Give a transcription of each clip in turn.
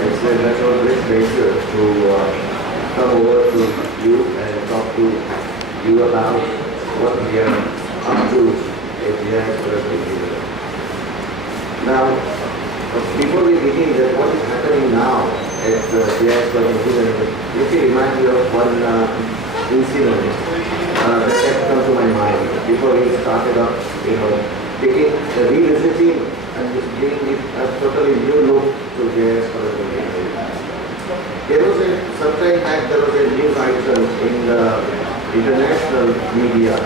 It's a natural great pleasure to come over to you and talk to you about what we are up to at JIS College of Engineering. Now, before we begin, what is happening now at JIS College of Engineering, let me remind you of one incident that has come to my mind before we started up, revisiting and just giving it a totally new look to JIS College of Engineering. Sometime back there was a news item in the international media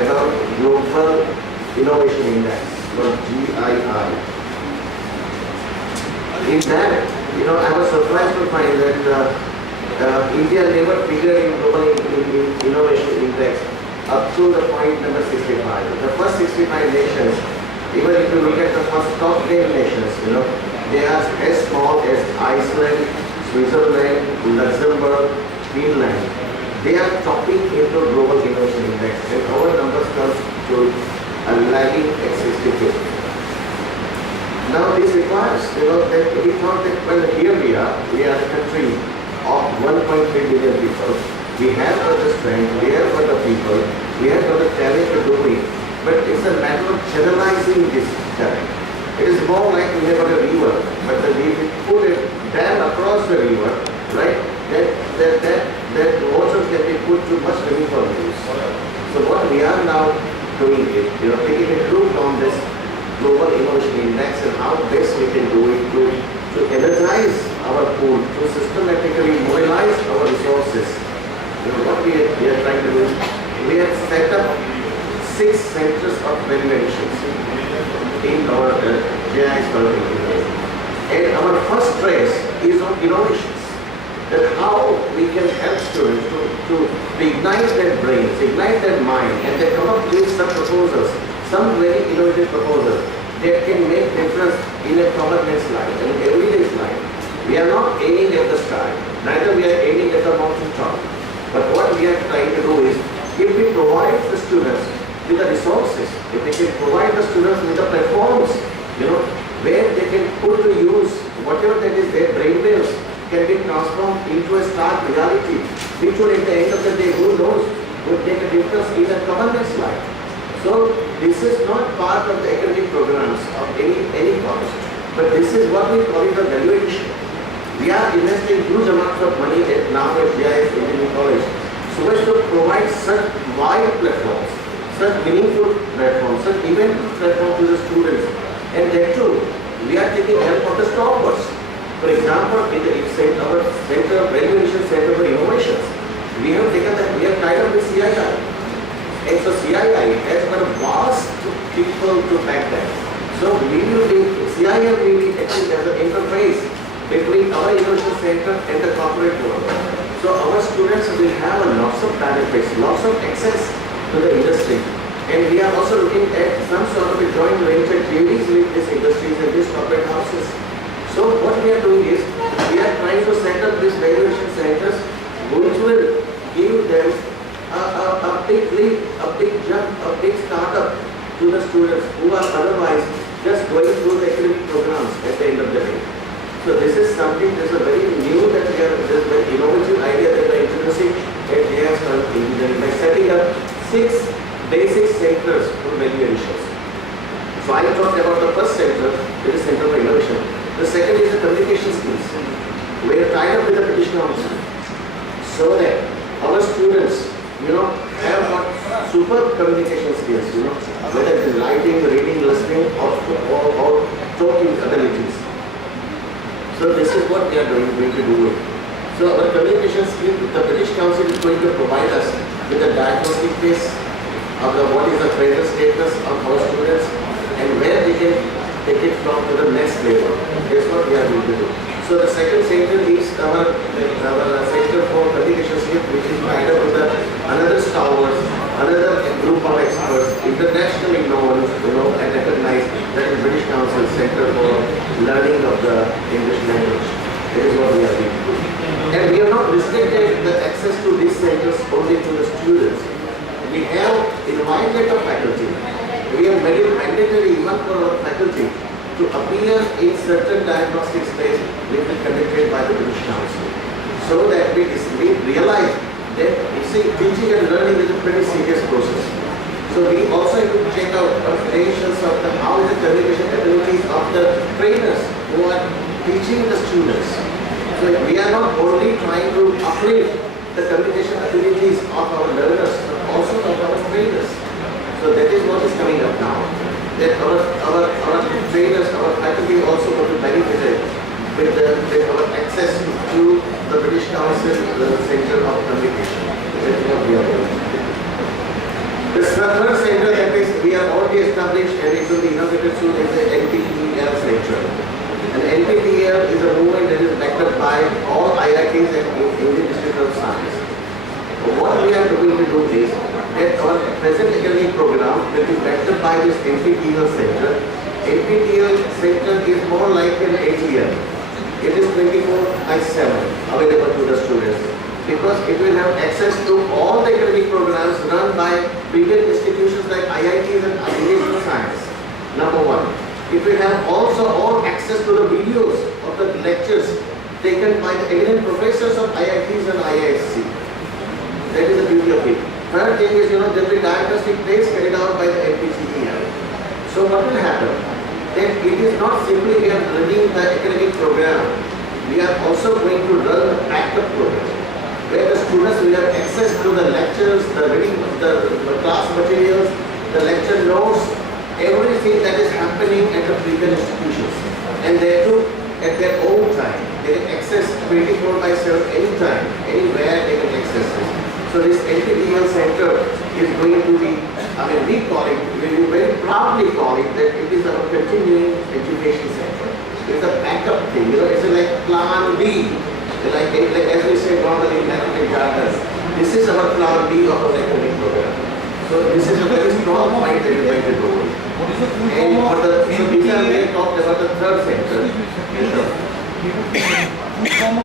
about Global Innovation Index, or GII. In that, I was surprised to find that India never figured in Global Innovation Index up to the point number 65. The first 65 nations, even if you look at the first top 10 nations, they are as small as Iceland, Switzerland, Luxembourg, Finland. They are topping into Global Innovation Index, and our numbers come to a lagging at 65. Now this requires, that we thought that here we are a country of 1.3 billion people. We have got the strength, we have got the people, we have got the talent to do it, but it's a matter of channelizing this talent. It is more like we have got a river, but if we put a dam across the river, right, that water can be put to much meaningful use. So what we are now doing is, taking a look on this Global Innovation Index and how best we can do it to energize our pool, to systematically mobilize our resources. What we are trying to do is, we have set up 6 centers of valuations in our JIS College of Engineering. And our first stress is on innovations. That how we can help students to ignite their brains, ignite their mind, and they come up with some proposals, some very innovative proposals that can make difference in a common man's life, in everyday's life. We are not aiming at the sky, neither we are aiming at the mountain top. But what we are trying to do is, if we provide the students with the resources, if we can provide the students with the platforms, where they can put to use whatever that is their brain waves can be transformed into a stark reality, which will at the end of the day, who knows, would make a difference in a common man's life. So this is not part of the academic programs of any cost, but this is what we call it the valuation. We are investing huge amounts of money now at JIS Engineering College so as to provide such wide platforms, such meaningful platforms, such event platforms to the students. And that too, we are taking help of the stalwarts. For example, in our Center, Valuation Center for Innovations, we have tied up with CII. And so CII has got a vast people to back that. So CII will be acting as an interface between our innovation center and the corporate world. So our students will have lots of benefits, lots of access to the industry. And we are also looking at some sort of a joint venture dealings with these industries and these corporate houses. So what we are doing is, we are trying to set up these valuation centers which will give them a big leap, a big jump, a big startup to the students who are otherwise just going through the academic programs at the end of the day. So this is something, this is a very new that we are, this very innovative idea that we are introducing at JIS College of Engineering by setting up 6 basic centers for valuations. So I talked about the first center, which is Center for Innovation. The second is the communication skills. We are tied up with the British Council so that our students, have got superb communication skills, whether it is writing, reading, listening, or talking abilities. So this is what we are going to do it. So our communication skill, the British Council is going to provide us with a diagnostic phase of what is the present status of our students and where they can take it from to the next level. That's what we are going to do. So the second center is our Center for Communication Skills, which is tied up with another stalwart, another group of experts, internationally known, and recognized, that is British Council Center for Learning of the English Language. That is what we are doing. And we have not restricted the access to these centers only to the students. We have invited the faculty. We have made it mandatory even for our faculty to appear in certain diagnostic space with the teaching and learning is a pretty serious process. So we also have to check out credentials of how is the communication abilities of the trainers who are teaching the students. So we are not only trying to uplift the communication abilities of our learners, but also of our trainers. So that is what is coming up now. That our trainers, our faculty also going to benefit with our access to the British Council, the Centre of Communication. That is what we are doing. The third center that is we are already established and it will be inaugurated soon is the NPTEL Center. And NPTEL is a movement that is backed up by all IITs and Indian Institute of Science. What we are going to do is that our present academic program will be backed up by this NPTEL Center. NPTEL Center is more like an ATM. It is 24/7 available to the students because it will have access to all the academic programs run by bigger institutions like IITs and Institute of Science. Number one. It will have also all access to the videos of the lectures taken by the eminent professors of IITs and IISc. That is the beauty of it. Third thing is, there will be diagnostic tests carried out by the NPTEL. So what will happen? That it is not simply we are running the academic program. We are also going to run the backup program, where the students will have access to the lectures, the reading, the class materials, the lecture notes, everything that is happening at the previous institutions. And they too, at their own time, they can access 24/7 anytime, anywhere they can access it. So this NPTEL Center is going to be, we call it, we will very proudly call it that it is our continuing education center. It's a backup thing, it's like plan B. Like as we say normally in academic jargon, this is our plan B of our academic program. So this is a very strong point that we are going to do. And for the, so these are we talked about the third center.